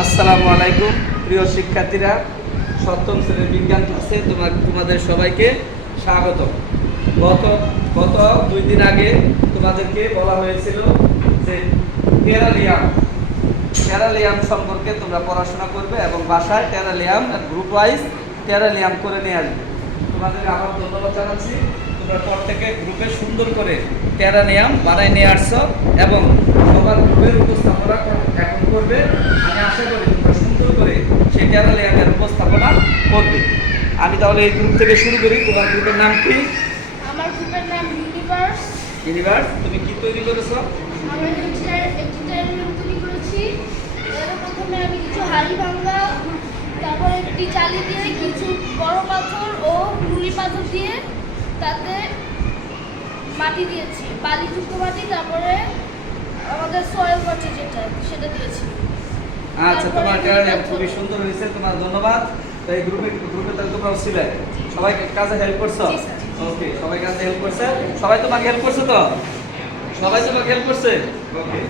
আসসালামু আলাইকুম প্রিয় শিক্ষার্থীরা, সপ্তম শ্রেণীর বিজ্ঞান ক্লাসে তোমাদের সবাইকে স্বাগত। গত গত 2 দিন আগে তোমাদেরকে বলা হয়েছিল যে টেরালিয়াম সম্পর্কে তোমরা পড়াশোনা করবে এবং বাসায় টেরালিয়াম গ্রুপ ওয়াইজ টেরালিয়াম করে নিয়ে আসবে। তোমাদের আবার ধন্যবাদ জানাচ্ছি, তোমরা পর থেকে গ্রুপে সুন্দর করে টেরালিয়াম বানাই নিয়ে আসছো এবং সবার গ্রুপের উপস্থাপনা এখন করবে। আমি আশা করি তোমরা সুন্দর করে সেই টেরালিয়ামের উপস্থাপনা করবে। আমি তাহলে এই গ্রুপ থেকে শুরু করি। তোমার গ্রুপের নাম কি? আমার গ্রুপের নাম ইউনিভার্স। ইউনিভার্স, তুমি কি তৈরি করেছো? আমি একটি টেরালিয়াম তৈরি করেছি। এর প্রথমে আমি কিছু হাড়ি ভাঙা, তারপর একটি চালি দিয়ে কিছু বড় পাথর ও নুড়ি পাথর দিয়ে তাতে মাটি দিয়েছি, বালিযুক্ত মাটি, তারপরে আমাদের সয়েল মাটি সেটা দিয়েছি। আচ্ছা, তোমার টেরালিয়াম খুবই সুন্দর হয়েছে, তোমার ধন্যবাদ। তো এই গ্রুপে তাহলে তোমরাও ছিলে, সবাই কাজে হেল্প করছো? ওকে, সবাই কাজে হেল্প করছে। সবাই তোমাকে হেল্প করছে তো? সবাই তোমাকে হেল্প করছে? ওকে।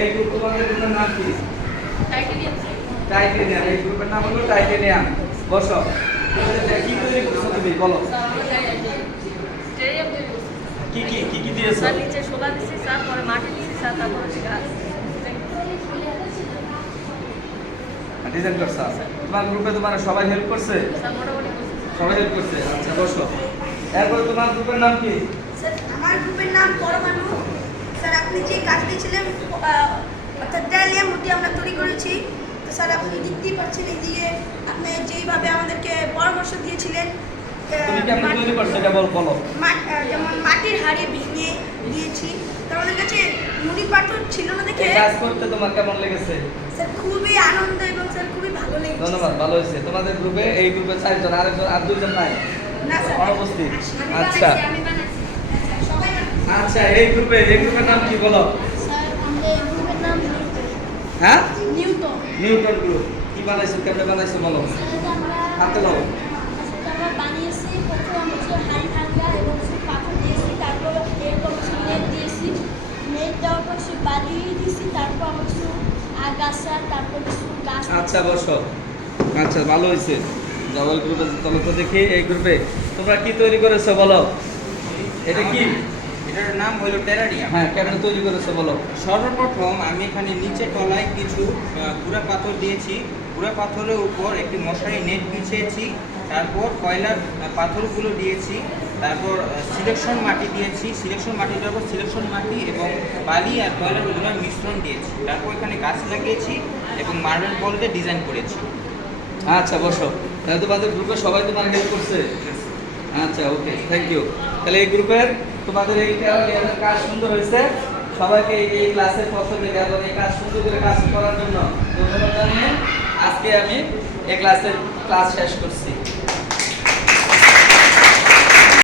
এই গ্রুপ তোমাদের গ্রুপের নাম কি? টাইটেনিয়াম। এই গ্রুপের নাম হলো টাইটেনিয়াম। বসো। কি তৈরি করছো তুমি বলো? কি কি কি কি দিয়েছো? নিচে শোলা দিছি, তারপরে মাটি দিছি, তারপরে গাছ ডিজাইন করছো। তোমার গ্রুপে তোমার সবাই হেল্প করছে? মোটামুটি সবাই হেল্প করছে। আচ্ছা বসো। এরপর তোমার গ্রুপের নাম কি? স্যার আমার গ্রুপের নাম পরমাণু। স্যার আপনি যে কাজ দিয়েছিলেন অর্থাৎ টেরালিয়াম ওটি আমরা তৈরি করেছি। তো স্যার আপনি দেখতেই পাচ্ছেন এদিকে আপনি যেইভাবে আমাদেরকে পরামর্শ দিয়েছিলেন, তুমি কেমন তৈরি করছো এটা বলো। যেমন মাটির হাড়ি ভেঙে দিয়েছি। তো আমাদের কাছে নুড়ি পাথর ছিল না দেখে এই কাজ করতে তোমার কেমন লেগেছে? স্যার খুবই আনন্দ এবং স্যার খুবই ভালো লেগেছে। ধন্যবাদ, ভালো হয়েছে। তোমাদের গ্রুপে এই গ্রুপে 4 জন, আরেকজন আর 2 জন নাই না স্যার, অনুপস্থিত। আমি আচ্ছা বানাইছি। সবাই আচ্ছা, এই গ্রুপের নাম কি বলো? স্যার আমাদের এই গ্রুপের নাম হ্যাঁ, নিউটন। Newton group. কি বানাইছো, কেমনে বানাইছো বলো? হাতে নাও। আমরা বানিয়েছি, প্রথমে আমরা কিছু হাড়ি ভাঙা এবং কিছু পাথর দিয়েছি, তারপর এরপর কিছু নেট দিয়েছি, নেট দেওয়ার পর কিছু বালি দিয়েছি, তারপর আমরা কিছু আগাছা, তারপর কিছু গাছ। আচ্ছা বসো। আচ্ছা, ভালো হয়েছে। ডাবল গ্রুপে চলো তো দেখি। এই গ্রুপে তোমরা কি তৈরি করেছো বলো? এটা কি? এটার নাম হলো টেরারিয়াম। হ্যাঁ, কেমন তৈরি করেছো বলো? সর্বপ্রথম আমি এখানে নিচে তলায় কিছু গুঁড়া পাথর দিয়েছি, গুঁড়া পাথরের উপর একটি মশারি নেট বিছিয়েছি, তারপর কয়লার পাথরগুলো দিয়েছি, তারপর সিলেকশন মাটি দিয়েছি, সিলেকশন মাটি দেওয়ার পর সিলেকশন মাটি এবং বালি আর কয়লার গুঁড়ার মিশ্রণ দিয়েছি, তারপর এখানে গাছ লাগিয়েছি এবং মার্বেল বল দিয়ে ডিজাইন করেছি। আচ্ছা বসো। তাহলে তোমাদের গ্রুপে সবাই তোমার হেল্প করছে? আচ্ছা, ওকে, থ্যাংক ইউ। তাহলে এই গ্রুপের তোমাদের এই টেরালিয়ামের কাজ সুন্দর হয়েছে। সবাইকে এই ক্লাসের পক্ষ থেকে এবং এই কাজ সুন্দর করে কাজ করার জন্য ধন্যবাদ জানিয়ে আজকে আমি এই ক্লাস শেষ করছি।